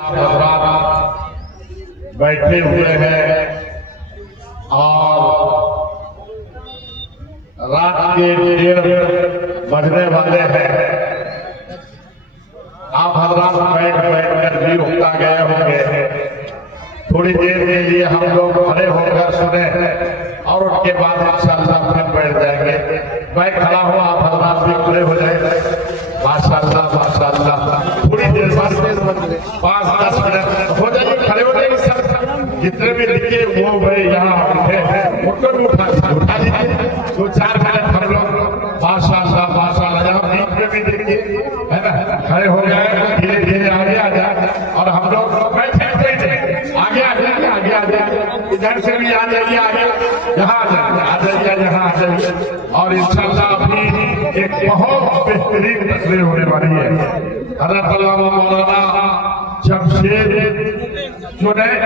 हजरात बैठे हुए हैं और रात के 1:30 बजने वाले हैं। आप हजरात बैठ कर भी उठा गए होंगे। थोड़ी देर के लिए हम लोग खड़े होकर सुने और उसके बाद इंशाअल्लाह फिर बैठ जाएंगे। मैं खड़ा हूँ, आप हजरात भी खड़े हो जाएंगे। माशाअल्लाह माशाअल्लाह। थोड़ी देर बाद 5-10 मिनट हो जाएंगे, खड़े हो जाएंगे सब। जितने भी लिखे वो भाई यहाँ बैठे हैं उठा दीजिए। 2-4 मिनट हम लोग माशाअल्लाह माशाअल्लाह यहाँ बीच में भी देखिए है ना, खड़े हो गए। धीरे धीरे आगे आ जाए और हम लोग बैठे आगे आ जाएंगे, आगे आ जाएंगे। इधर से भी आ जाइए, आगे यहाँ आ जाइए, यहाँ आ जाइए। और इंशाअल्लाह अभी एक बहुत बेहतरीन तस्वीर होने वाली है। हज़रत अल्लामा मौलाना जमशेद जुनैद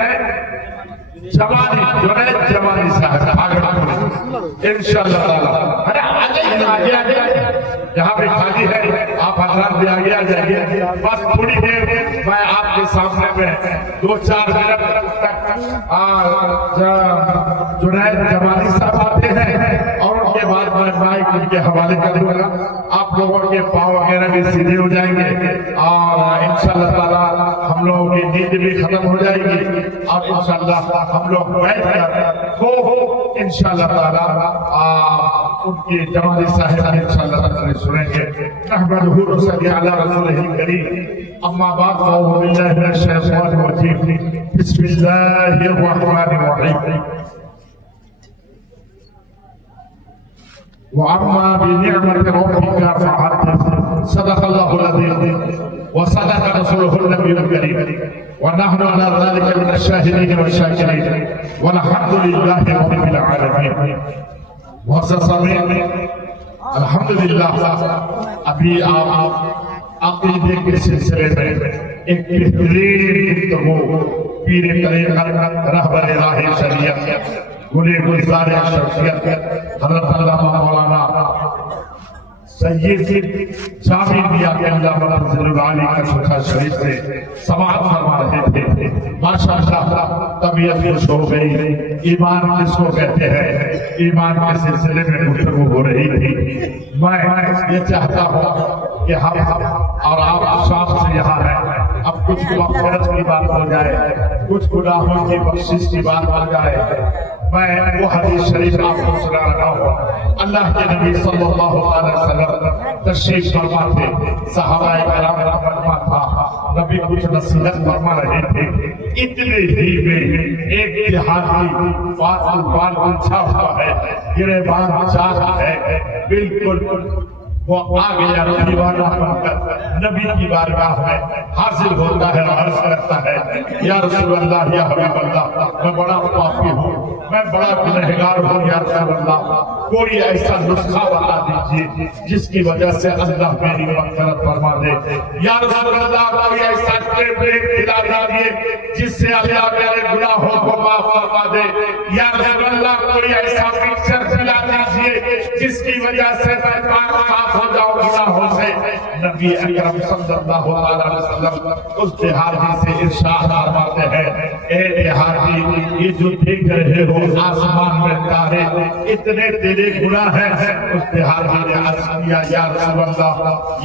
जमानी साहब इंशाअल्लाह ताला। अरे आगे यहाँ पे खाली है, आप हजरात भी आगे आ जाइए। बस थोड़ी देर मैं आपके सामने में 2-4 मिनट तक जुनैद जमानी साहब आते हैं और उनके बाद मैं माइक उनके हवाले कर दूंगा। आप लोगों के पाँव वगैरह भी सीधे हो जाएंगे और इंशाअल्लाह ताला हम लोगों की नींद भी खत्म हो जाएगी और इंशाअल्लाह हम लोग बैठ कर इंशाअल्लाह ताला उनकी जमानी साहिब इंशाअल्लाह ताला सुनेंगे। नहमदुहु व नसल्ली अला रसूलिहिल करीम। अम्मा बाद फ़अऊज़ु बिल्लाहि मिनश शैतानिर रजीम। बिस्मिल्लाहिर रहमानिर रहीम। वअम्मा बिनिअमति रब्बिका फहद्दिस। सदक़ल्लाहुल अज़ीम व सदक़ रसूलुहुन नबियुल करीम व नहनु अला ज़ालिका मिनश शाहिदीन व शाकिरीन वल्हम्दुलिल्लाहि रब्बिल आलमीन। अल्हम्दुलिल्लाह। अभी आप अक़ीदे के सिलसिले में एक बेहतरीन गुफ्तगू पीर तरीक़त रहबर राह शरीयत गुले गुलज़ार शख्सियत हज़रत अल्लामा मौलाना सैयद जामिल मियां अल्लामा फज़लुल आली का सुखा शरीफ से समाअत फरमा रहे थे। माशाअल्लाह तबीयत खुश हो गई। ईमान किसको कहते हैं, ईमान के सिलसिले में गुफ्तगू हो रही थी। मैं ये चाहता हूँ कि हम और आप शाम से यहाँ हैं, अब कुछ मग़फ़िरत की बात हो जाए, कुछ गुनाहों की बख्शिश की बात हो जाए। मैं वो हदीस शरीफ आपको सुना रहा हूँ। अल्लाह के नबी सल्लल्लाहु अलैहि वसल्लम तशरीफ फरमा थे, सहाबाए किराम फरमा था, नबी कुछ नसीहत फरमा रहे थे। इतने ही में एक देहाती बाल उलझा हुआ है, गिरेबान चार है, बिल्कुल वो आ गया दीवाना बनकर नबी की बारगाह में हाजिर होता है और अर्ज़ करता है, या रसूल अल्लाह या हबीब अल्लाह, मैं बड़ा पापी हूँ, मैं बड़ा गुनहगार हूँ, या रसूल अल्लाह कोई ऐसा नुस्खा बता दीजिए जिसकी वजह से अल्लाह मेरी मग़फ़िरत फरमा दे। या रसूल अल्लाह कोई ऐसा टेबलेट खिला दीजिए जिससे अल्लाह मेरे गुनाहों को माफ फरमा दे। या रसूल अल्लाह कोई ऐसा मिक्सचर खिला दीजिए जिसकी वजह से मैं पाक साफ हो जाऊं गुनाहों से। नबी अकरम सल्लल्लाहु अलैहि वसल्लम उस देहाती से इरशाद फरमाते हैं, ए देहाती, ये जो देख रहे हो आसमान में तारे, इतने तेरे गुनाह हैं। उस देहाती ने अर्ज़ किया, या रसूल अल्लाह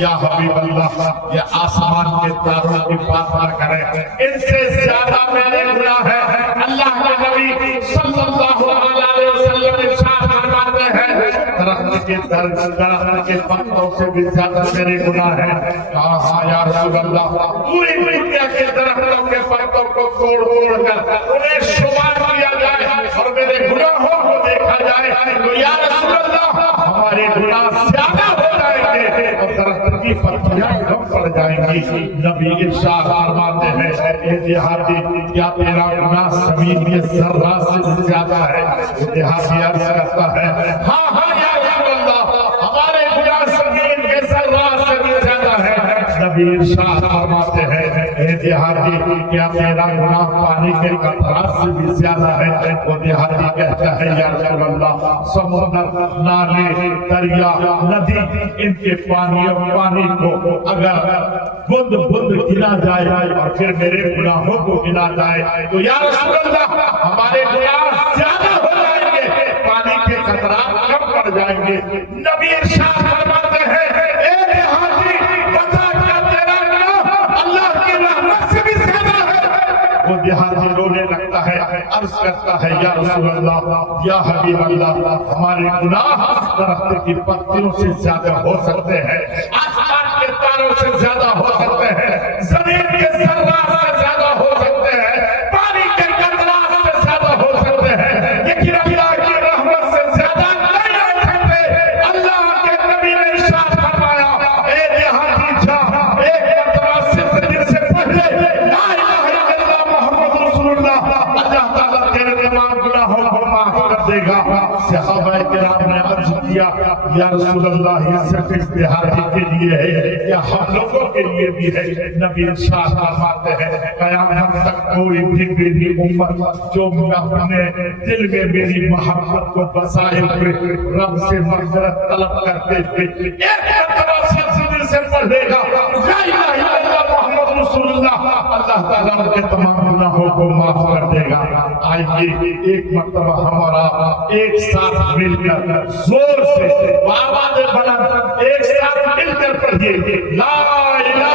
या हबीब अल्लाह, ये आसमान के तारों की बात न करें, इनसे ज्यादा मेरे गुनाह है। अल्लाह के नबी सल्लल्लाहु अलैहि वसल्लम इरशाद फरमाते हैं, दरख्त के पत्तों से भी ज्यादा मेरे गुनाह है। कहा, हाँ या रसूल अल्लाह, पूरी दुनिया के दरख्तों के पत्तों को तोड़ कर उन्हें शुमार किया जाए और मेरे गुनाहों को देखा जाए तो या रसूल अल्लाह हमारे गुनाह ज्यादा हो जाएंगे और दरख्त की पत्तियां कम पड़ जाएंगी। नबी इरशाद फरमाते हैं, ये देहाती, क्या तेरा गुनाह ज़मीन के ज़र्रा से भी ज्यादा है? देहाती अर्ज़ करता है, हाँ हाँ या रसूल अल्लाह, हमारे गुनाह ज़मीन के ज़र्रा से भी ज्यादा है। नबी इरशाद फरमाते हैं, ए اے دیہاتی کیا تیرا گناہ پانی کے قطرات سے بھی زیادہ ہے؟ وہ دیہاتی کہتا ہے یا رسول اللہ سمندر نالے دریا ندی ان کے پانی کو اگر بند بند گنا جائے اور پھر میرے گناہوں کو گنا جائے تو یا رسول اللہ ہمارے گناہ زیادہ ہو جائیں گے، پانی کے قطرات کم پڑ جائیں گے۔ نبی ارشاد فرماتے ہیں اے دیہاتی بتا کیا تیرا گناہ اللہ کی رحمت سے بھی زیادہ ہے؟ وہ دیہاتی رونے لگتا ہے، عرض کرتا ہے یا رسول اللہ یا حبیب اللہ ہمارے گناہ درخت کی پتیوں سے زیادہ ہو سکتے ہیں، آسمان کے تاروں سے زیادہ ہو سکتے ہیں، زمین کے ذرات سے زیادہ ہو سکتے ہیں، پانی کے قطرات سے زیادہ ہو سکتے ہیں، لیکن اللہ کی رحمت سے زیادہ نہیں ہو سکتے۔ اللہ کے نبی نے ارشاد فرمایا اے دیہاتی جا ایک مرتبہ صرف دن سے پہلے لا الہ الا اللہ محمد رسول اللہ، اللہ تعالیٰ تیرے تمام گناہوں کو معاف کر دے گا۔ صحابہ کرام نے عرض کیا یا رسول اللہ یہ صرف اس دیہاتی کے لیے ہے یا ہم لوگوں کے لیے بھی ہے؟ نبی ارشاد فرماتے ہیں قیامت تک کوئی بھی میری امت جو اپنے دل میں میری محبت کو بسائے ہوئے رب سے مغفرت طلب کرتے ہوئے ایک مرتبہ سلسلے سے پڑھے گا لا الہ الا اللہ محمد رسول اللہ، اللہ تعالیٰ ان کے تمام گناہوں کو معاف کر دے گا۔ آئیے ایک مرتبہ ہمارا ایک ساتھ مل کر زور سے آواز بلند ایک ساتھ مل کر پڑھیے لا الہ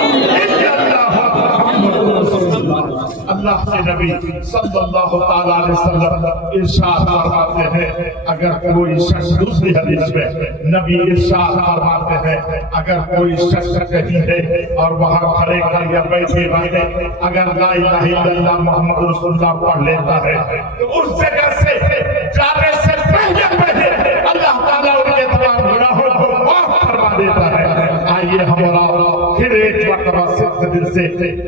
الا اللہ محمد رسول اللہ۔ اللہ کے نبی صلی اللہ تعالیٰ علیہ وسلم ارشاد فرماتے ہیں اگر کوئی شخص دوسری حدیث میں نبی ارشاد فرماتے ہیں اگر کوئی شخص کہیں ہے اور وہاں کھڑے کر یا بیٹھے بیٹھے اگر لا الہ الا اللہ محمد رسول اللہ پڑھ لیتا ہے تو اس جگہ سے جانے سے پہلے اللہ تعالیٰ ان کے تمام گناہوں کو معاف فرما دیتا ہے۔ آئیے ہمارا پھر ایک مرتبہ صرف دل سے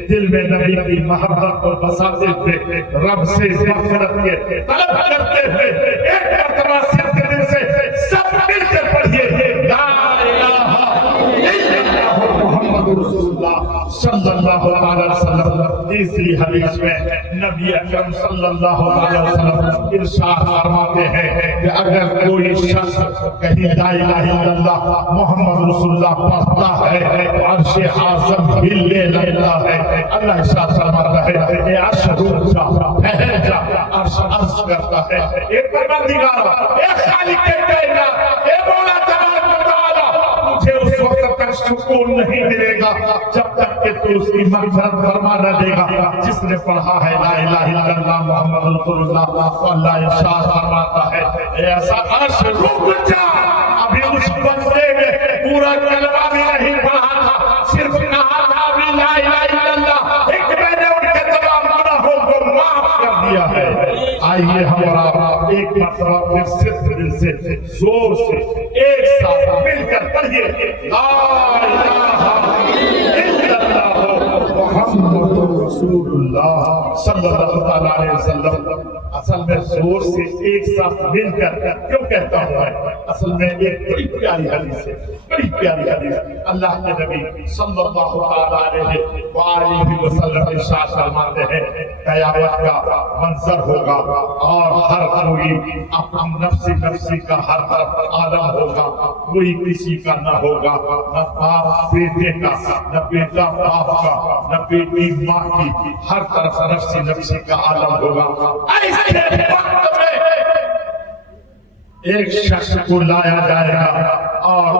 دل میں نبی کی محبت کو بساتے ہوئے رب سے مغفرت کے طلب کرتے ہوئے ایک مرتبہ صرف دل سے سب مل کر پڑھیے لا الہ الا اللہ محمد رسول اللہ صلی اللہ علیہ وسلم۔ تیسری حدیث میں نبی اکرم صلی اللہ علیہ وسلم ارشاد فرماتے ہیں کہ اگر کوئی شخص کہیں لا الہ الا اللہ محمد رسول اللہ پڑھتا ہے تو عرش اعظم ہلنے لگتا ہے۔ اللہ ارشاد فرماتا ہے اے عرش رک جا ٹھہر جا، عرش عرض کرتا ہے اے پروردگارا اے خالق کائنات اے مولا تبارک و تعالی مجھے اس وقت تک سکون نہیں ملے گا جب تک کہ تو اس کی مغفرت فرما نہ دے گا جس نے پڑھا ہے لا الہ الا اللہ محمد رسول اللہ۔ تو اللہ ارشاد فرماتا ہے اے ایسا عرش رک جا، ابھی اس بندے نے پورا کلمہ بھی نہیں پڑھا تھا، صرف کہا تھا بھی لا الہ الا اللہ، ایک میں نے ان کے تمام گناہوں کو معاف کر دیا ہے۔ آئیے ہمارا ایک مرتبہ پھر صرف دل سے زور سے ایک ساتھ مل کر پڑھیے لا الہ الا اللہ محمد رسول اللہ صلی اللہ علیہ وسلم۔ اصل میں زور سے ایک ساتھ مل کر کیوں کہتا ہوں میں؟ اصل میں ایک بڑی پیاری حدیث ہے، بڑی پیاری حدیث۔ اللہ کے نبی صلی اللہ علیہ وسلم ارشاد فرماتے ہیں قیامت کا منظر ہوگا اور ہر کوئی اپنا نفسی کا ہر طرف عالم ہوگا، کوئی کسی کا نہ ہوگا، نہ باپ بیٹے کا، نہ بیٹا باپ کا، نہ بیٹی ماں کی، ہر طرف نفسی کا عالم ہوگا۔ ایسے وقت میں ایک شخص کو لایا جائے گا اور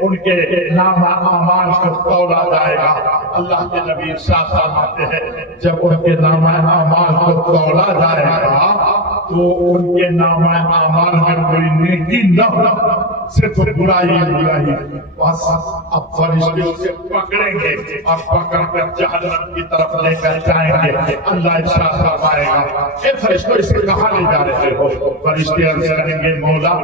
ان کے نام اعمال کو تولا جائے گا۔ اللہ کے نبی ارشاد فرماتے ہیں جب ان کے نام اعمال کو تولا جائے گا تو ان کے نام اعمال میں کوئی نیکی نہ ہو، صرف برائی برائی۔ بس اب فرشتے اسے پکڑیں گے اور پکڑ کر جہنم کی طرف لے کر جائیں گے۔ اللہ ارشاد فرمائے گا اے فرشتوں اسے کہاں لے جا رہے ہو؟ فرشتے عرض کریں گے مولا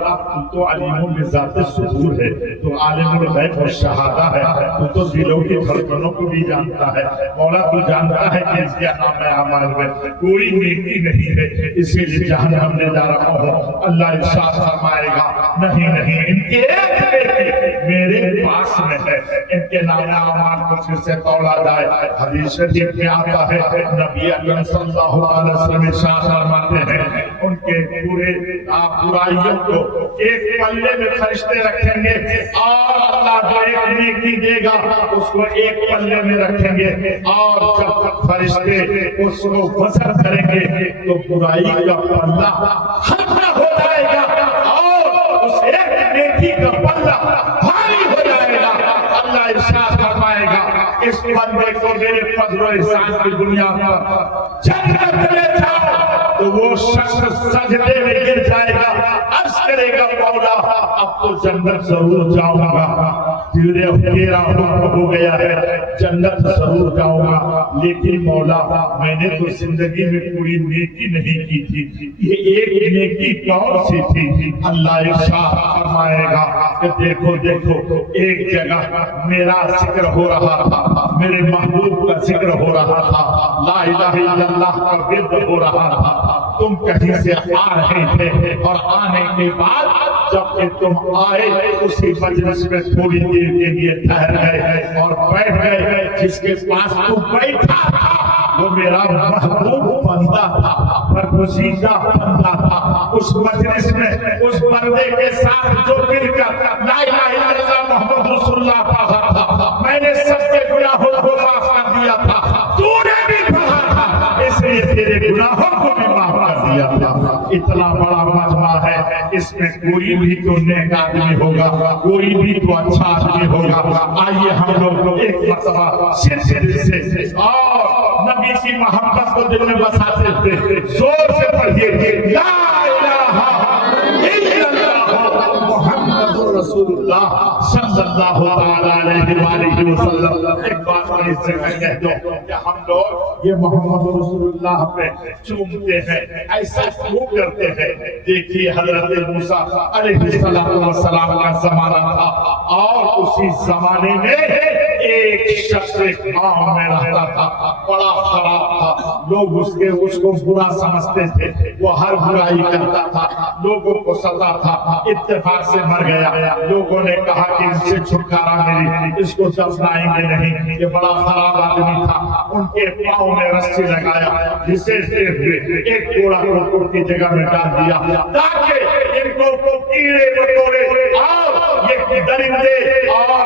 تو علیم بذات الصدور ہے، تو عالم الغیب و شہادہ ہے، تو دلوں کی دھڑکنوں کو بھی جانتا ہے۔ مولا تو جانتا ہے کہ اس کے نام اعمال میں کوئی نیکی نہیں ہے، اسی لیے جہنم لے جا رہا ہوں۔ اللہ ارشاد فرمائے گا نہیں نہیں، ان کے ایک نیکی میرے पास में है, इनके नाम आमान को फिर से तोड़ा जाए। हदीस शरीफ में आता है नबी अकरम सल्लल्लाहु अलैहि वसल्लम इरशाद फरमाते हैं उनके पूरे बुराइयों को एक पल्ले में फरिश्ते रखेंगे और अल्लाह जो एक नेकी देगा उसको एक पल्ले में रखेंगे और जब तक फरिश्ते उसको वज़न करेंगे तो बुराई का पल्ला हल्का हो जाएगा और उस एक नेकी का पल्ला भारी हो जाएगा। अल्लाह इरशाद फरमाएगा इस बंदे को मेरे फज़्ल और ihसान की बुनियाद पर जन्नत ले जाओ, तो वो शख्स सजदे में गिर जाएगा, अर्ज़ करेगा मौला अब तो जन्नत जरूर जाऊंगा, तेरा हुक्म हो गया है जन्नत जरूर जाऊंगा, लेकिन मौला मैंने तो जिंदगी में कोई नेकी नहीं की थी, ये एक नेकी कौन सी थी? अल्लाह इरशाद फरमाएगा कि देखो देखो एक जगह मेरा जिक्र हो रहा था, मेरे महबूब का जिक्र हो रहा था, ला इलाहा इल्लल्लाह का विर्द हो रहा था, तुम कहीं से आ रहे थे और आने के बाद जबकि तुम आए उसी मजलिस में थोड़ी देर के लिए ठहर गए और बैठ गए, जिसके पास तू बैठा था वो मेरा महबूब बंदा था, बरगुज़ीदा बंदा था। उस मजलिस में उस बंदे के साथ जो मिलकर ला इलाहा इल्लल्लाह मुहम्मद रसूलुल्लाह पढ़ा था, मैंने सबके गुनाहों को माफ कर दिया था, तूने भी पढ़ा था इसलिए तेरे गुनाहों को भी माफ कर दिया था। इतना बड़ा मजमा है, इसमें कोई भी तो नेक आदमी होगा, कोई भी तो अच्छा आदमी होगा। आइए हम लोग एक मरतबा सिलसिले से और नबी की मोहब्बत को दिल में बसाते थे, जोर से पढ़िए ला इलाहा इल्लल्लाह मुहम्मदुर रसूलुल्लाह सल्लल्लाहु अलैहि वसल्लम। एक बात और इस जगह कह दो कि हम लोग ये मोहम्मद रसूलुल्लाह पे चूमते हैं, ऐसा क्यों करते हैं? देखिए हजरत मूसा अलैहिस्सलाम का जमाना था और उसी जमाने में एक शख्स गांव में रहता था, बड़ा खराब था, लोग उसको बुरा समझते थे, वो हर बुराई करता था, लोगों को सता था, इत्तेफाक से मर गया। लोगों ने कहा कि इससे छुटकारा मिली, इसको दफनाएंगे नहीं, ये बड़ा खराब आदमी था। उनके पाँव में रस्सी लगाया, घसीटते हुए एक घोड़ा को की जगह में डाल दिया ताकि इनको कीड़े मकोड़े और ये दरिंदे और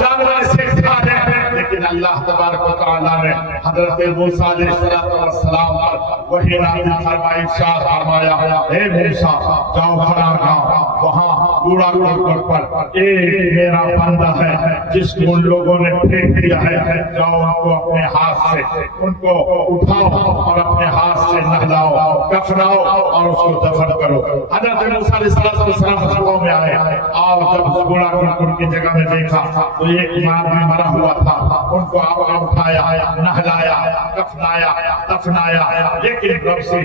जानवर से खा जाए। लेकिन अल्लाह तबारक व तआला ने हजरत मूसा अलैहिस्सलाम पर वही नाज़िल फरमाई, इरशाद फरमाया हे मूसा जाओ फलां गांव, वहां कूड़ा करकट पर एक मेरा बंदा है जिसको उन लोगों ने फेंक दिया है, जाओ उनको अपने हाथ से उनको उठाओ और अपने हाथ से नहलाओ, कफनाओ और उसको दफन करो। हजरत मूसा अलैहिस्सलाम गांव में आए और जब कूड़ा करकट की जगह में देखा तो एक आदमी मरा हुआ था, उनको आपने उठाया, नहलाया, कफनाया, दफनाया, लेकिन रब से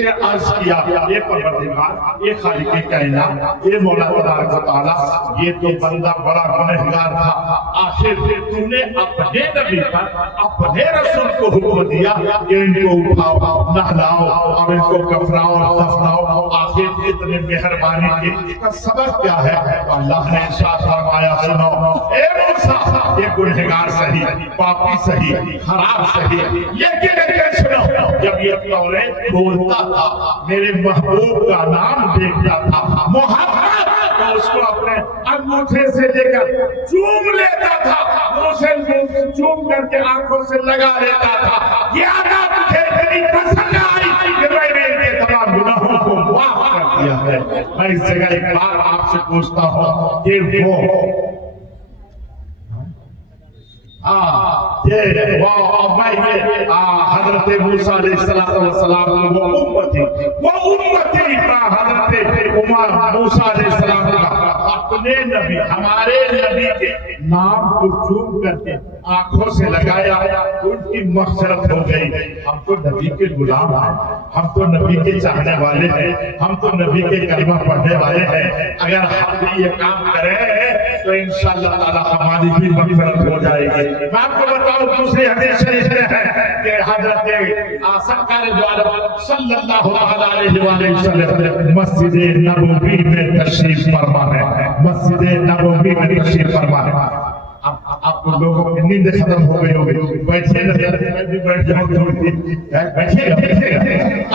ये अर्ज किया ये परवरदिगार, ये खालिक कायनात, ये मौला तबारक व तआला, ये तो बंदा बड़ा गुनहगार था, आखिर तूने अपने नबी पर अपने रसूल को हुक्म दिया कि इनको उठाओ, नहलाओ और इनको कफनाओ और दफनाओ, आखिर इतने मेहरबानी की इसका सबब क्या है? अल्लाह ने इरशाद फरमाया सुनो ए मूसा, ये गुनहगार सही, पापी सही, खराब सही, लेकिन सुनो जब ये तौरेत बोलता था, मेरे महबूब का नाम देखता था, मोहम्मद, तो उसको अपने अंगूठे से लेकर चूम लेता था, उसे चूम करके आंखों से लगा लेता था। ये आदत मुझे इतनी पसंद आई कि मैंने इनके तमाम गुनाहों को माफ कर दिया है। मैं इस जगह एक बार आपसे पूछता हूँ कि वो हजरत मूसा अलैहिस्सलाम वो उम्मती हजरत उमर मूसा अलैहिस्सलाम का अपने नबी हमारे नबी के नाम को चूम करके आंखों से लगाया, उनकी मग़फ़िरत हो गई। हम तो नबी के गुलाम हैं, हम तो नबी के चाहने वाले हैं, हम तो नबी के कलमा पढ़ने वाले हैं। अगर हम भी ये काम करें तो इंशाअल्लाह ताला हमारी भी मग़फ़िरत हो जाएगी। मैं आपको बताऊं दूसरी हदीस शरीफ में है کہ حضرت سرکار دو عالم صلی اللہ علیہ وآلہ وسلم مسجد نبوی میں تشریف فرما ہے، مسجد نبوی میں تشریف فرما ہے۔ آپ لوگوں کی نیند ختم ہو گئی ہوگی، بیٹھے گا، میں بھی بیٹھ جاؤں تھوڑی دیر، بیٹھے گا۔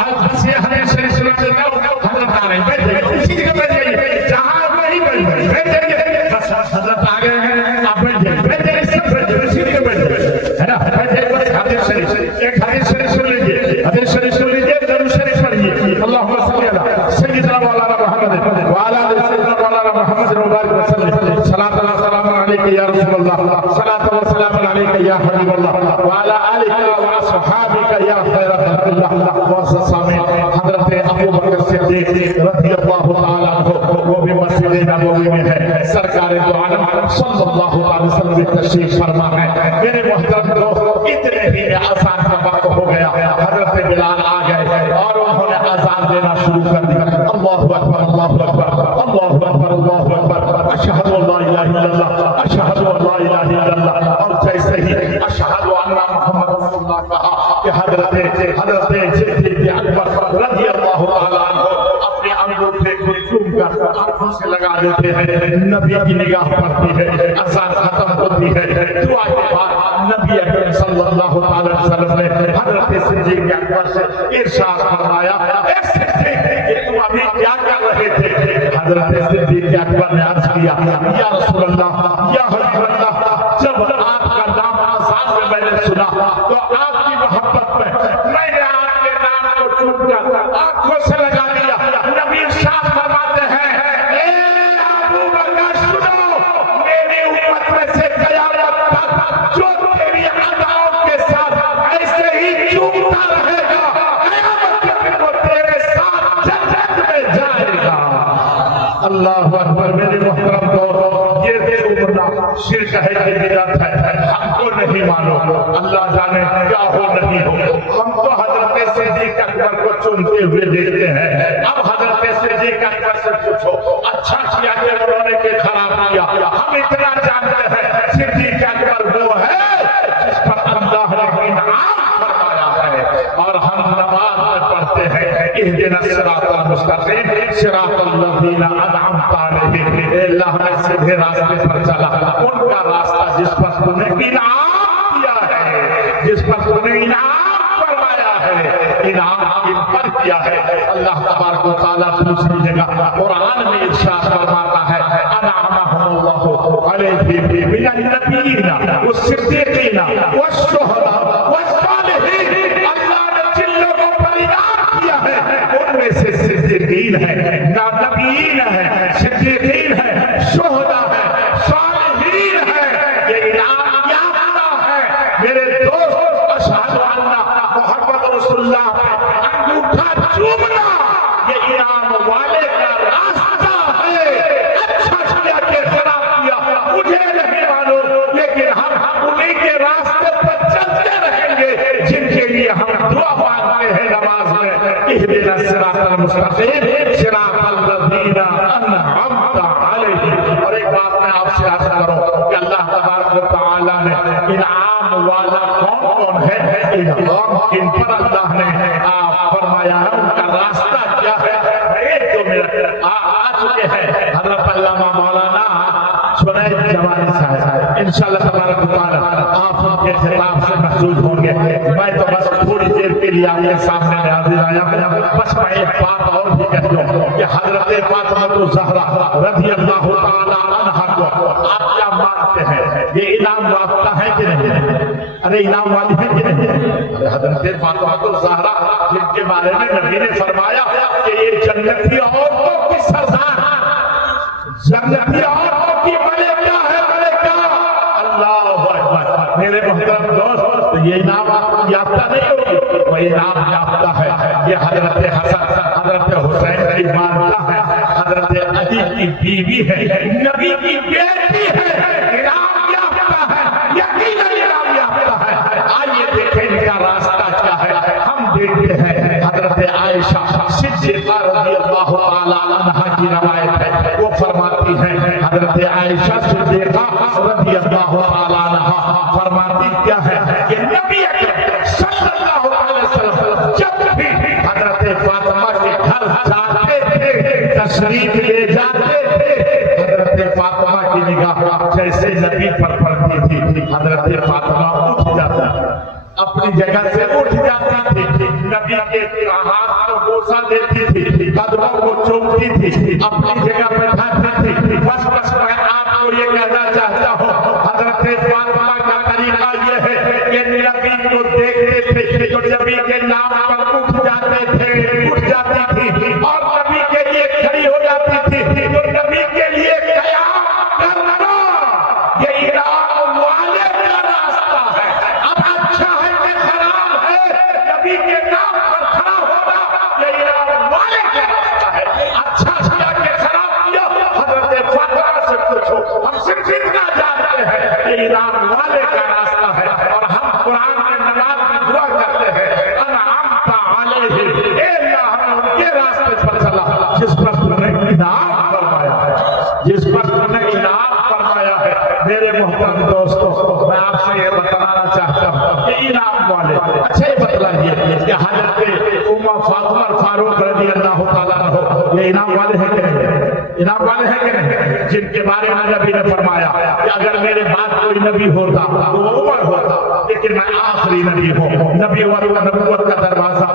آج سے ہمیں شریف سنا دیتا ہوں، حضرت آ رہے ہیں، بیٹھے گا، اسی جگہ بیٹھ جائیے، جہاں وہی بیٹھ جائیے، بس حضرت آ گئے ہیں، آپ بیٹھ جائیے، بیٹھ جائیے، سب بیٹھ جائیے، اسی جگہ بیٹھ جائیے، ہے نا؟ بیٹھ جائیے، بس حدیث شریف، ایک حدیث شریف سن لیجیے، حدیث شریف سن لیجیے، درود شریف پڑھیے، اللہم صلی علی سیدنا مولانا محمد وعلی آل سیدنا مولانا محمد وبارک وسلم، صلاۃ و سلام علیک یا رسول اللہ، صلاۃ و سلام علیک یا حبیب اللہ، وعلی آلک و اصحابک یا خیر خلق اللہ۔ معزز سامعین، حضرت ابو بکر صدیق رضی اللہ تعالیٰ عنہ وہ بھی مسجد نبوی میں ہے، سرکار دو عالم صلی اللہ علیہ وسلم تشریف فرما ہے۔ میرے محترم دوست، اتنے ہی میں اذان کا وقت ہو گیا، حضرت بلال آ گئے اور انہوں نے اذان دینا شروع کر دیا۔ اللہ اکبر، اللہ اکبر، اللہ اکبر، اللہ اکبر، اشہد ان لا الہ الا اللہ، اشہد ان لا الہ الا اللہ۔ اور جیسے ہی اشہد ان محمد رسول اللہ کہا کہ حضرت صدیق اکبر رضی اللہ تعالیٰ عنہ اپنے انگوٹھے کو چوم کر آنکھوں سے لگا دیتے ہیں، نبی کی نگاہ پڑتی ہے، اذان ختم ہوتی ہے، دعا کے بعد نبی اکرم صلی اللہ علیہ وسلم نے حضرت صدیق اکبر سے ارشاد فرمایا، اے صدیق کہ تم ابھی کیا کر رہے تھے؟ حضرت صدیق اکبر نے عرض کیا، یا رسول اللہ، یا حبیب اللہ، جب آپ کا نام اذان میں میں نے سنا تو آپ کی محبت میں نے آپ کے نام کو چوم کر آنکھوں سے لگا دیا۔ نبی ارشاد فرماتے ہیں، اے ابو بکر سنو، میری امت میں سے قیامت تک جو تیری اداؤں کے ساتھ ایسے ہی چومتا رہے گا، قیامت کے دن وہ تیرے ساتھ جنت میں جائے گا۔ اللہ اکبر۔ میرے محترم دوست، یہ چومنا شرک ہے کہ بدعت ہے، ہم کو نہیں معلوم، اللہ جانے کیا ہو نہیں ہو۔ ہم تو حضرت صدیق اکبر کو چومتے ہوئے دیکھتے ہیں۔ اب حضرت صدیق اکبر سے پوچھو، اچھا کیا کہ انہوں نے کہ خراب کیا؟ ہم اتنا جانتے ہیں، صدیق اکبر وہ ہے جس پر اللہ نے انعام فرمایا ہے، اور ہم نماز میں پڑھتے ہیں، اہدنا الصراط المستقیم صراط الذین انعمت علیہم، اے اللہ نے سیدھے راستے پر چلا، ان کا راستہ جس پر تم نے انعام کیا ہے، جس پر تم نے انعام فرمایا ہے، انعام ان پر کیا ہے۔ اللہ تبارک و تعالیٰ دوسری جگہ قرآن میں ارشاد فرماتا ہے، انعمهم اللہ علیہم من النبیین والصدیقین والشہداء والصالحین۔ اللہ نے جن لوگوں پر انعام کیا ہے ان میں سے صدیقین ہیں، نبیین ہیں، صدیقین ہیں، شہداء ہیں، صالحین ہیں۔ یہ انعام یافتہ ہے۔ میرے دوست، اشہد ان محمد رسول اللہ انگوٹھا چومنا یہ انعام والے کا راستہ ہے۔ اچھا کیا کہ خراب کیا مجھے نہیں معلوم، لیکن ہم انہیں کے راستے پر چلتے رہیں گے جن کے لیے ہم دعا مانگتے ہیں نماز میں، اہدنا الصراط المستقیم صراط الذین انعمت علیہم۔ اور ایک بات میں آپ سے عرض کروں کہ اللہ تبارک و تعالیٰ نے انعام والا کون کون ہے، انعام کن پر اللہ نے فرمایا ہے، ان کا راستہ کیا ہے، ایک تو میرا آ چکے ہیں حضرت علامہ مولانا جنید جوانی صاحب، انشاءاللہ تبارک و تعالیٰ آپ ان کے خطاب سے محظوظ ہوں گے۔ میں تو بس تھوڑی دیر کے لیے آپ کے سامنے میں حاضر آیا ہوں، بس میں ایک بات اور بھی کہہ دوں کہ حضرت فاطمہ الزہرا رضی اللہ تعالیٰ عنہا کو آپ کیا مانتے ہیں، یہ انعام یافتہ ہے کہ نہیں؟ ارے انعام والی ہے کہ نہیں؟ حضرت فاطمہ الزہرا جن کے بارے میں نبی نے فرمایا کہ یہ جنتی عورتوں کی سردار، جنتی عورتوں کی ملکہ ہے، ملکہ۔ اللہ اکبر۔ میرے محترم دوست، یہ انعام یافتہ نہیں ہوگی، وہ انعام یافتہ ہے۔ یہ حضرت حسن، حضرت حسین کی مانتا ہے، حضرت علی کی بیوی ہے، نبی کی بیٹی ہے، انعام یافتہ ہے، یقیناً انعام یافتہ ہے۔ آئیے دیکھیں ان کا راستہ کیا ہے۔ ہم دیکھتے ہیں حضرت عائشہ صدیقہ رضی اللہ تعالیٰ عنہا کی روایت ہے، وہ فرماتی ہیں، حضرت عائشہ صدیقہ رضی اللہ تعالیٰ عنہا فرماتی کیا ہے کہ نبی اکرم صلی तशरीफ ले जाते थे, हजरत फातिमा की निगाह जैसे नबी पर पड़ती थी, हजरत फातिमा उठ जाती, अपनी जगह से उठ जाती थी, नबी के हाथ को बोसा देती थी, कदमों को चूमती थी, अपनी जगह बैठाती थी। बस बस मैं आपको ये कहना चाहता हूँ, हजरत फातिमा का तरीका ये है कि नबी को देखते थे तो नबी के नाम पर उठ जाते थे, उठ जाती थी और नबी के लिए खड़ी हो जाती थी, तो नबी के लिए कयाम करना ये इराम वाले का रास्ता है। अब अच्छा है कि खराब है, नबी के नाम पर खड़ा होना ये इराम वाले का रास्ता है। अच्छा किया कि खराब किया, हजरत फातिमा से पूछो, हम सिर्फ इतना जानते हैं ये इराम वाले का रास्ता है। और हम कुरान में नमाज में दुआ करते हैं, अनअमता अलैहिम, ए अल्लाह हम उनके रास्ते पर चला जिस पर तुमने इनाम फरमाया है, जिस पर तुमने इनाम फरमाया है। मेरे मोहतरम दोस्तों, मैं आपसे ये बताना चाहता हूँ कि इनाम वाले अच्छा ही बतलाइए कि हजरत उम्मा फातिमा फारूक रज़ी अल्लाह तआला अन्हु ये इनाम वाले हैं कि नहीं? इनाम वाले हैं कि नहीं? जिनके बारे में नबी ने फरमाया कि अगर मेरे बाद कोई नबी होता तो वो उमर होता, लेकिन मैं आखिरी नबी हूँ। नबूवत का दरवाजा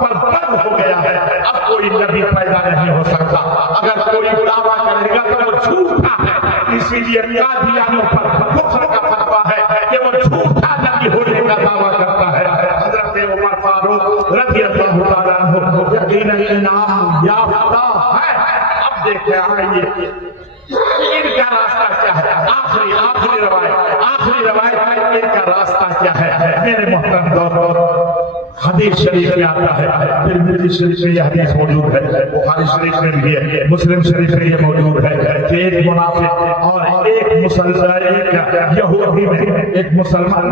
पर बंद हो गया है, अब कोई नबी पैदा नहीं हो सकता। अगर कोई दावा करेगा तो वो झूठा है, इसीलिए कादियानियों पर कुफ्र का फतवा है कि वो झूठा नबी होने का दावा करता है। हजरत उमर फारूक रज़ी अल्लाह तआला अन्हु यकीनन इनाम याफ्ता है। अब देखिए आइए इनका रास्ता क्या है, आखिरी रवायत इनका रास्ता क्या है। मेरे मोहतरम दोस्तों, हदीस शरीफ में आता है, तिरमिज़ी शरीफ में यह हदीस मौजूद है, बुखारी शरीफ में भी है, मुस्लिम शरीफ में यह मौजूद है कि एक मुनाफिक और एक मुसलमान, एक यहूदी में, एक मुसलमान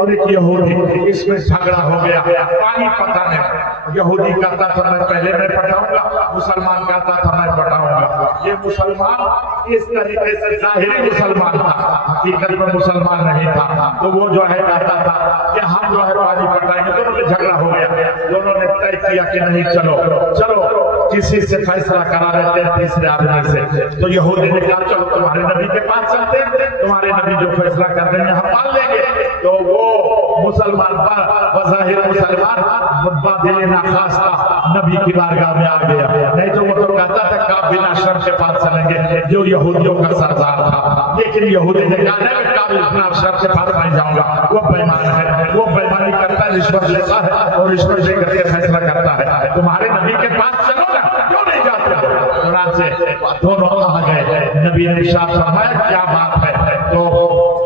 और एक यहूदी, इसमें झगड़ा हो गया पानी पटाने में। यहूदी कहता था मैं पहले मैं पटाऊंगा, मुसलमान कहता था मैं पटाऊंगा। ये मुसलमान इस तरीके से जाहिरी मुसलमान था, हकीकत में मुसलमान नहीं था। तो वो जो है कहता था कि हम जो है पानी पटाएंगे। दोनों में झगड़ा हो गया, दोनों ने तय किया कि नहीं चलो किसी से फैसला करा लेते हैं तीसरे आदमी से। तो यहूदी ने कहा चलो तुम्हारे नबी के पास चलते हैं, तुम्हारे नबी जो फैसला कर देंगे हम मान लेंगे। तो वो मुसलमान बज़ाहिर मुसलमान मुद्दा दिले ना खास्ता नबी की बारगाह में आ गया। नहीं तो वो तो कहता था काब बिन अशरफ के पास चलेंगे जो यहूदियों का सरदार था, लेकिन यहूदी ने कहा नहीं मैं काब बिन अशरफ के पास नहीं जाऊंगा, वो बेईमान है, वो बेईमानी करता है, रिश्वत लेता है और रिश्वत लेकर के फैसला करता है। तुम्हारे नबी के पास चलो ना, क्यों नहीं जाते? दोनों आ गए, नबी ने इरशाद फरमाया क्या बात है? तो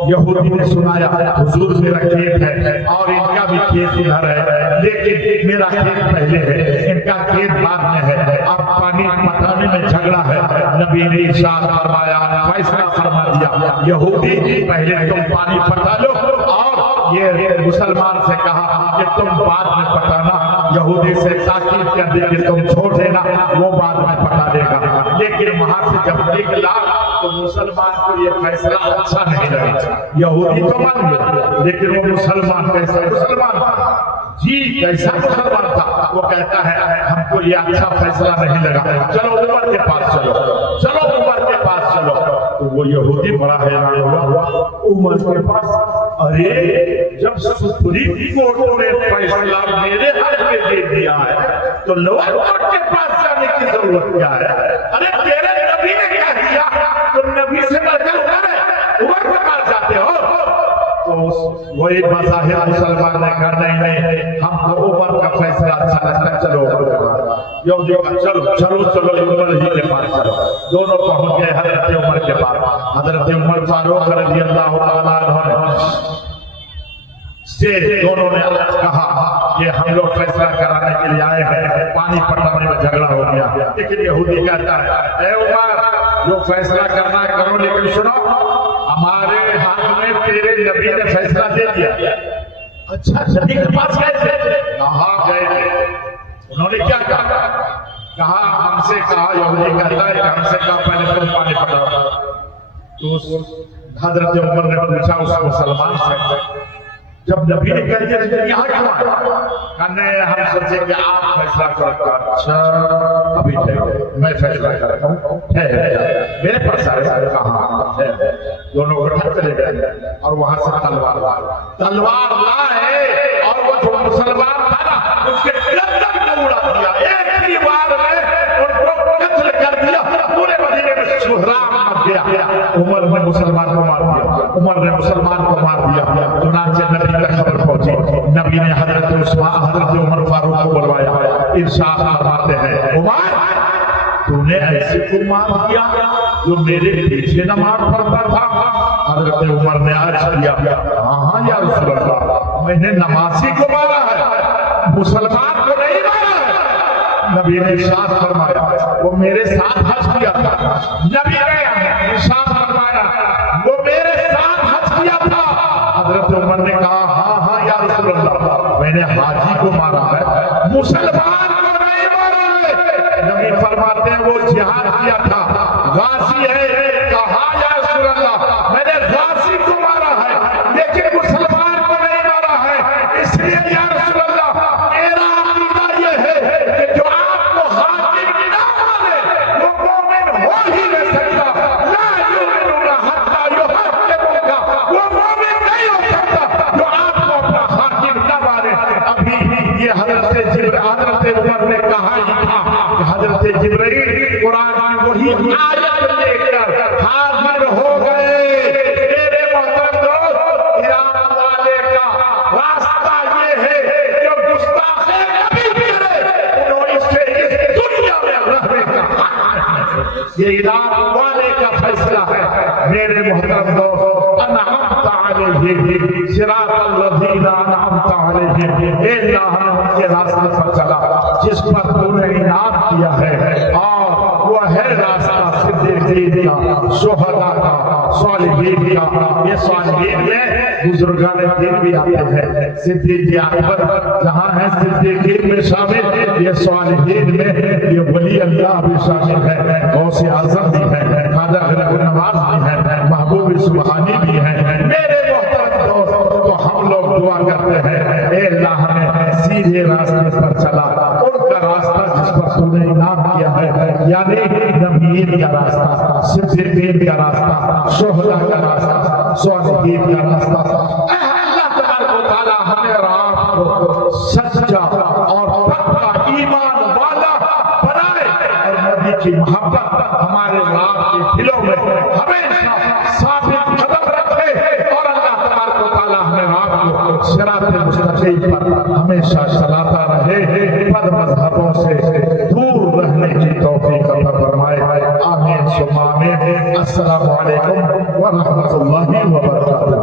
यहूदी ने सुनाया हुजूर मेरा खेत है और इनका भी खेत इधर है, लेकिन मेरा खेत पहले है, इनका खेत बाद में है, अब पानी पटाने में झगड़ा है। नबी ने इरशाद फरमाया, फैसला फरमा दिया, यहूदी पहले तुम पानी पटा लो और ये मुसलमान से कहा कि तुम बाद में पटाना। यहूदी से ताकीद कर दी कि तुम छोड़ देना, वो बाद में पटा देगा। लेकिन वहां से जब निकला तो मुसलमान को ये फैसला अच्छा नहीं लगा। यहूदी तो मान गया, लेकिन वो मुसलमान कैसा मुसलमान जी कैसा मुसलमान था, वो कहता है हमको ये अच्छा फैसला नहीं लगा, चलो उमर के पास चलो, चलो उमर के पास चलो। तो वो यहूदी बड़ा हैरान हुआ, उमर के पास? अरे जब सुप्रीम कोर्ट ने फैसला मेरे हाथ में दे दिया है तो लोअर कोर्ट के पास जाने की जरूरत क्या है? अरे तेरे नबी ने क्या किया, तुम नबी से बढ़कर उमर के पास जाते हो? तो वही बज़ाहिर मुसलमान ने कहा नहीं हमको उमर का फैसला अच्छा लगता है, चलो चलो उमर ही के पास चलो। दोनों पहुंच गए हजरत उमर के पास। हजरत उमर फारूक रज़ी अल्लाह तआला अन्हु से दोनों ने कहा कि हम लोग फैसला कराने के लिए आए हैं, पानी पटाने में झगड़ा हो गया। लेकिन यहूदी कहता है ए उमर जो फैसला करना है करो, लेकिन सुनो हमारे हाथ में तेरे नबी ने फैसला दे दिया। अच्छा नबी के पास गए थे? कहाँ गए थे? उन्होंने क्या कहा हमसे कहा, यहूदी कहता है हमसे कहा पहले तुम पानी पटाओ। तो हजरत उमर ने पूछा उस मुसलमान से جب نبی نے کہہ دیا کہ یہاں کیوں آئے؟ کہا نہیں ہم سوچے کہ آپ فیصلہ کرتا. اچھا ابھی ٹھہرو میں فیصلہ کرتا ہوں, ٹھہر میرے پاس آئے. کہاں دونوں گھر چلے گئے اور وہاں سے تلوار لائے اور وہ جو مسلمان تھا نا اس کے گردن کو اڑا دیا. ایک ہی بار میں ان کو قتل کر دیا. پورے مدینے میں سہرام مچ گیا. عمر نے مسلمان کو مار دیا. چنانچہ نبی تک خبر پہنچی. نبی نے حضرت عثمان حضرت عمر فاروق کو بلوایا. ارشاد فرماتے ہیں عمر تو نے ایسے کو مار دیا جو میرے پیچھے نماز پڑھتا تھا. حضرت عمر نے عرض کیا ہاں یا رسول اللہ میں نے نمازی کو مارا ہے, مسلمان کو نہیں مارا ہے. نبی نے ارشاد فرمایا وہ میرے ساتھ حج کیا تھا. نبی نے ارشاد فرمایا وہ میرے ساتھ حج کیا تھا. حضرت عمر نے کہا ہاں یا رسول اللہ میں نے حاجی کو مارا ہے, مسلمان کو نہیں مارا ہے. نبی فرماتے ہیں وہ جہاد کیا تھا, غازی ہے. کہا یا رسول اللہ میں نے غازی کو مارا ہے لیکن مسلمان کو نہیں مارا ہے. اس لیے یا رسول اللہ میرا عقیدہ یہ ہے کہ جو آپ کو حاکم نہ مانے وہ مومن ہو ہی نہیں سکتا. لا یؤمنون حتی یحکموک, وہ مومن نہیں ہو سکتا جو آپ کو اپنا حاکم نہ مانے. ابھی یہ حضرت عمر نے کہا ہی تھا کہ حضرت جبرائیل قرآن کی وہی آیت لے کر حاضر ہو گئے. میرے محترم دوست ایران والے کا راستہ یہ ہے جو گستاخ نبی کرے انہوں اسے اس دنیا میں رہنے کا حق. یہ ایران والے کا فیصلہ ہے. میرے محترم دوست انعمت علیہم صراط الذین انعمت علیہم, اے اللہ نے ان کے راستے پر چلا جس پر تو نے انعام کیا ہے, اور وہ ہے راستہ صدیقین کا, شہداء کا, صالحین کا. یہ صالحین میں بزرگان دین بھی آتے ہیں. صدیق اکبر جہاں ہے صدیقین میں شامل, یہ صالحین میں یہ ولی اللہ بھی شامل ہے, غوث اعظم بھی ہے, خواجہ غریب النواز بھی ہے, محبوب سبحانی بھی ہے. میرے محترم دوست تو ہم لوگ دعا کرتے ہیں اے اللہ ہمیں سیدھے راستے پر چلا. ان کا راستہ جس پر تو نے انعام کیا ہے یعنی نبیین کا راستہ, صدیقین کا راستہ, شہداء کا راستہ, صالحین کا راستہ. اللہ تبارک و تعالی ہمیں راہ کو سچا اور پکا ایمان والا بنائے اور نبی کی محبت ہمارے راہ کے دلوں میں ہمیشہ ثابت قدم رکھے. اور اللہ تبارک و تعالی ہمیں راہ کو صراط مستقیم پر ہمیشہ چلاتا رہے, بد مذہبوں سے دور رہنے کی توفیق عطا فرمائے. آمین ثم آمین. السلام علیکم ورحمۃ اللہ وبرکاتہ.